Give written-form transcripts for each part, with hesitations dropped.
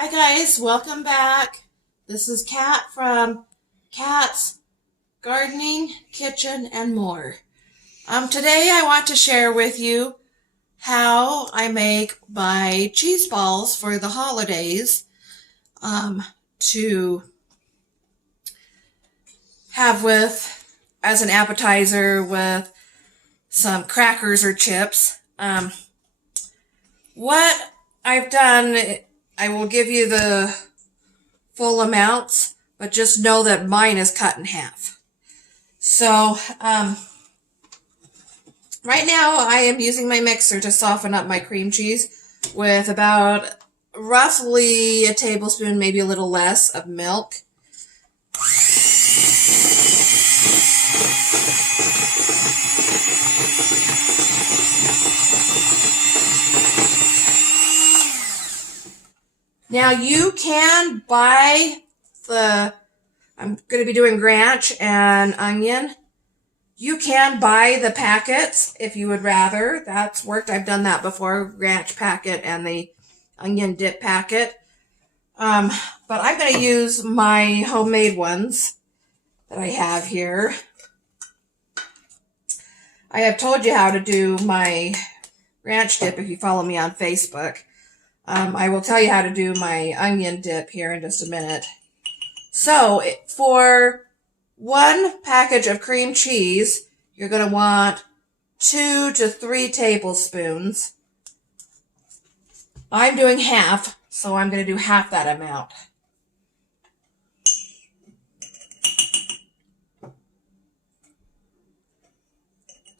Hi guys, welcome back. This is Kat from Kat's Gardening, Kitchen, and More. Today I want to share with you how I make my cheese balls for the holidays to have with as an appetizer with some crackers or chips. What I've done, I will give you the full amounts, but just know that mine is cut in half. So, right now I am using my mixer to soften up my cream cheese with about roughly a tablespoon, maybe a little less, of milk. Now you can buy I'm going to be doing ranch and onion. You can buy the packets if you would rather. That's worked. I've done that before, ranch packet and the onion dip packet. But I'm going to use my homemade ones that I have here. I have told you how to do my ranch dip if you follow me on Facebook. I will tell you how to do my onion dip here in just a minute. So, for one package of cream cheese, you're going to want 2 to 3 tablespoons. I'm doing half, so I'm going to do half that amount.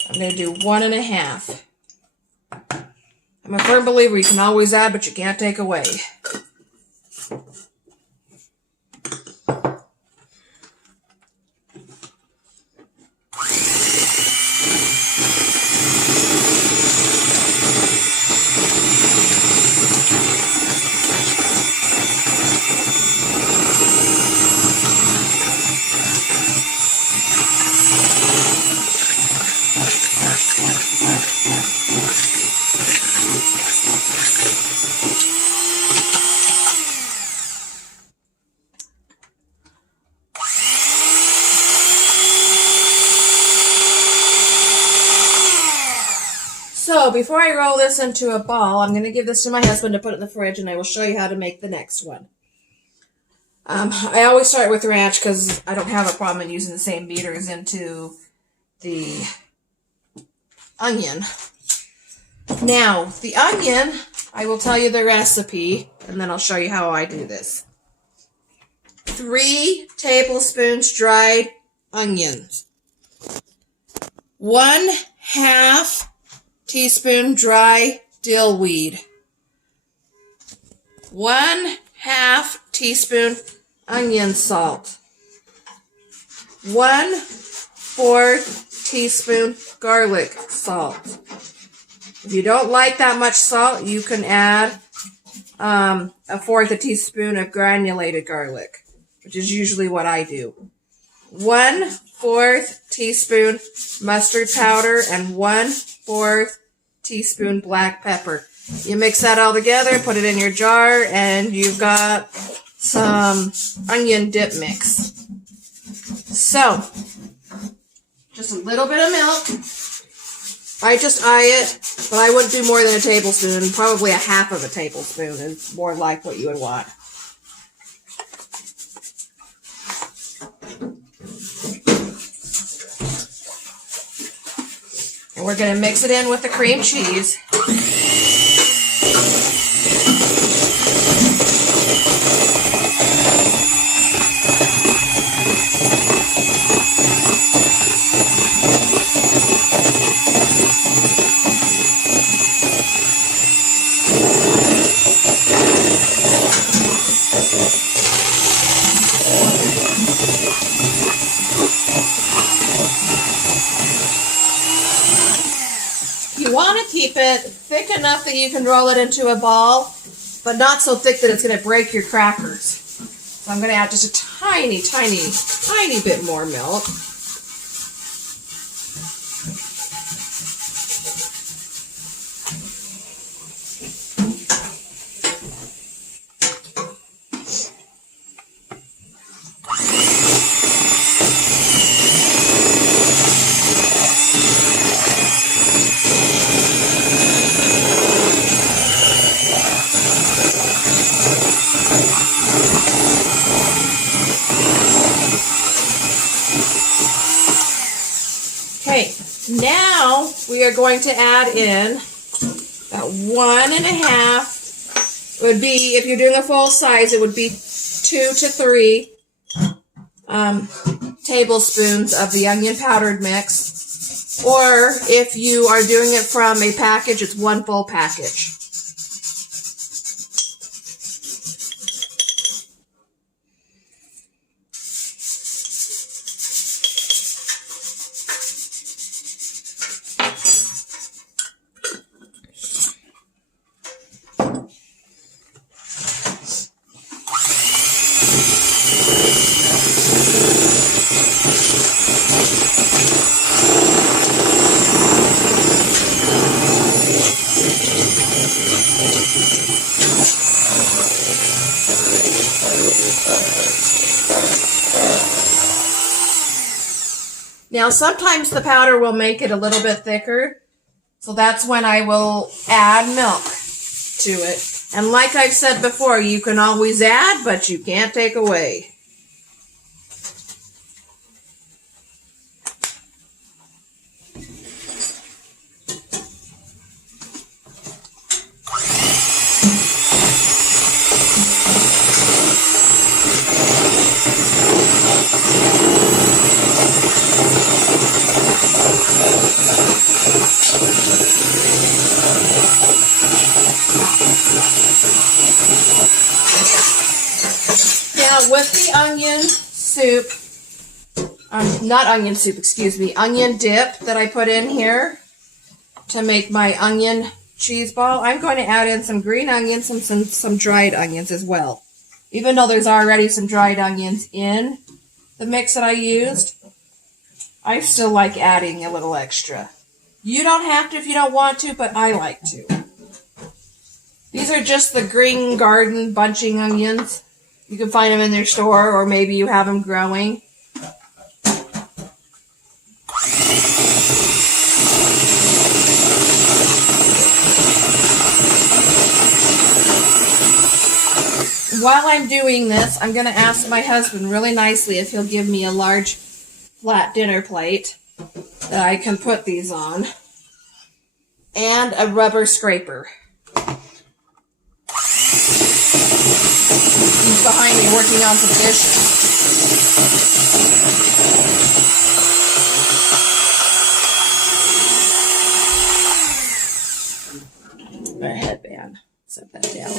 I'm going to do 1.5. I'm a firm believer you can always add, but you can't take away. So before I roll this into a ball, I'm going to give this to my husband to put it in the fridge, and I will show you how to make the next one. I always start with ranch because I don't have a problem in using the same beaters into the onion. Now, the onion, I will tell you the recipe, and then I'll show you how I do this. 3 tablespoons dried onions. 1/2 teaspoon dry dill weed. 1/2 teaspoon onion salt. 1/4 teaspoon garlic salt. If you don't like that much salt, you can add 1/4 teaspoon of granulated garlic, which is usually what I do. 1/4 teaspoon mustard powder and 1/4 teaspoon black pepper. You mix that all together, put it in your jar, and you've got some onion dip mix. So, just a little bit of milk. I just eye it, but I wouldn't do more than a tablespoon. Probably 1/2 tablespoon is more like what you would want. And we're going to mix it in with the cream cheese. You want to keep it thick enough that you can roll it into a ball, but not so thick that it's going to break your crackers. So I'm going to add just a tiny, tiny, tiny bit more milk. Now we are going to add in about 1.5. It would be, if you're doing a full size, it would be 2 to 3 tablespoons of the onion powdered mix. Or if you are doing it from a package, it's 1 full package. Now, sometimes the powder will make it a little bit thicker, so that's when I will add milk to it. And like I've said before, you can always add, but you can't take away. Now with the onion soup, not onion soup, excuse me, onion dip that I put in here to make my onion cheese ball, I'm going to add in some green onions and some dried onions as well. Even though there's already some dried onions in the mix that I used, I still like adding a little extra. You don't have to if you don't want to, but I like to. These are just the Green Garden bunching onions. You can find them in their store, or maybe you have them growing. While I'm doing this, I'm going to ask my husband really nicely if he'll give me a large flat dinner plate that I can put these on, and a rubber scraper. He's behind me working on some dishes. My headband. Set that down.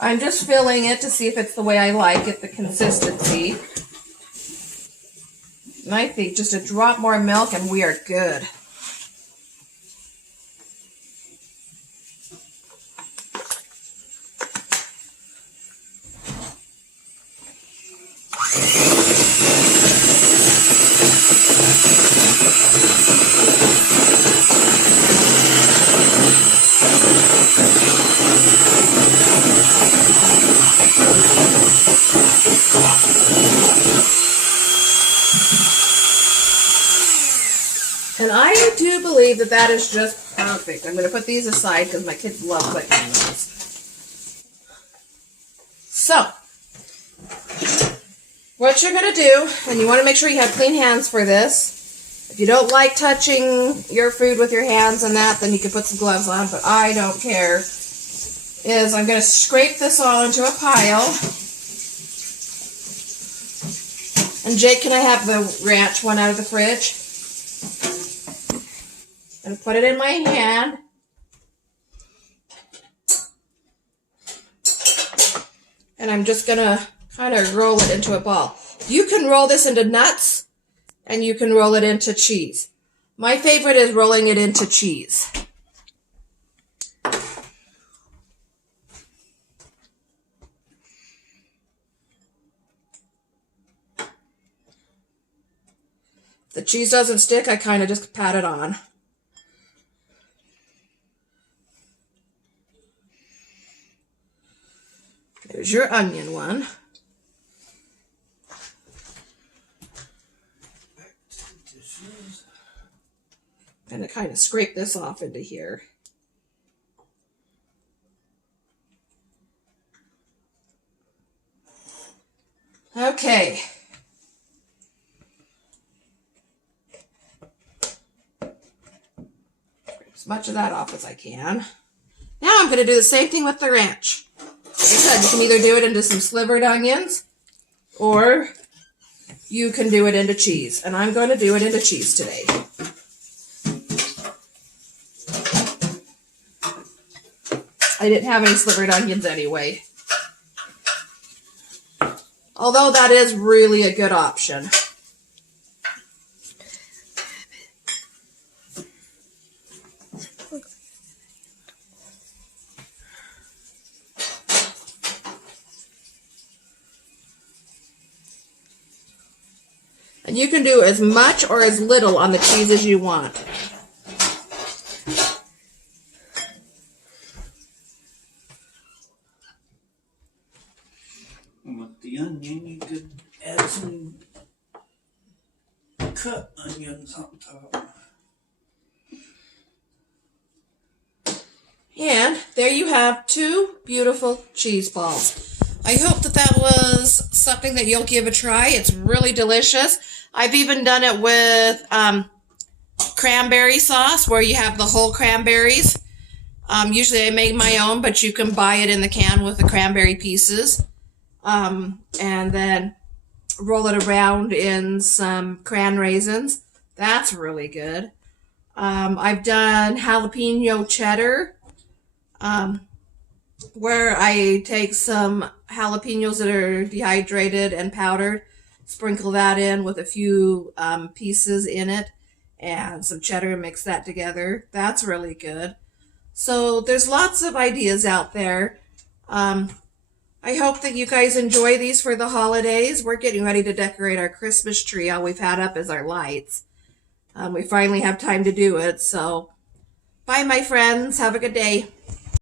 I'm just filling it to see if it's the way I like it, the consistency. And I think just a drop more milk and we are good. And I do believe that that is just perfect. I'm going to put these aside because my kids love clicking those. So, what you're going to do, and you want to make sure you have clean hands for this. If you don't like touching your food with your hands and that, then you can put some gloves on, but I don't care. Is I'm going to scrape this all into a pile. And Jake, can I have the ranch one out of the fridge? And put it in my hand. And I'm just going to kind of roll it into a ball. You can roll this into nuts, and you can roll it into cheese. My favorite is rolling it into cheese. If the cheese doesn't stick, I kind of just pat it on. There's your onion one. And to kind of scrape this off into here. Okay. As much of that off as I can. Now I'm going to do the same thing with the ranch. Like I said, you can either do it into some slivered onions, or you can do it into cheese. And I'm going to do it into cheese today. I didn't have any slivered onions anyway. Although that is really a good option. And you can do as much or as little on the cheese as you want. With the onion, you could add some cut onions on top. And there you have 2 beautiful cheese balls. I hope that was something that you'll give a try. It's really delicious. I've even done it with cranberry sauce, where you have the whole cranberries. Usually I make my own, but you can buy it in the can with the cranberry pieces. And then roll it around in some cran raisins. That's really good. I've done jalapeno cheddar, where I take some jalapenos that are dehydrated and powdered, sprinkle that in with a few pieces in it, and some cheddar, and mix that together. That's really good. So there's lots of ideas out there. I hope that you guys enjoy these for the holidays. We're getting ready to decorate our Christmas tree. All we've had up is our lights. We finally have time to do it. So bye, my friends. Have a good day.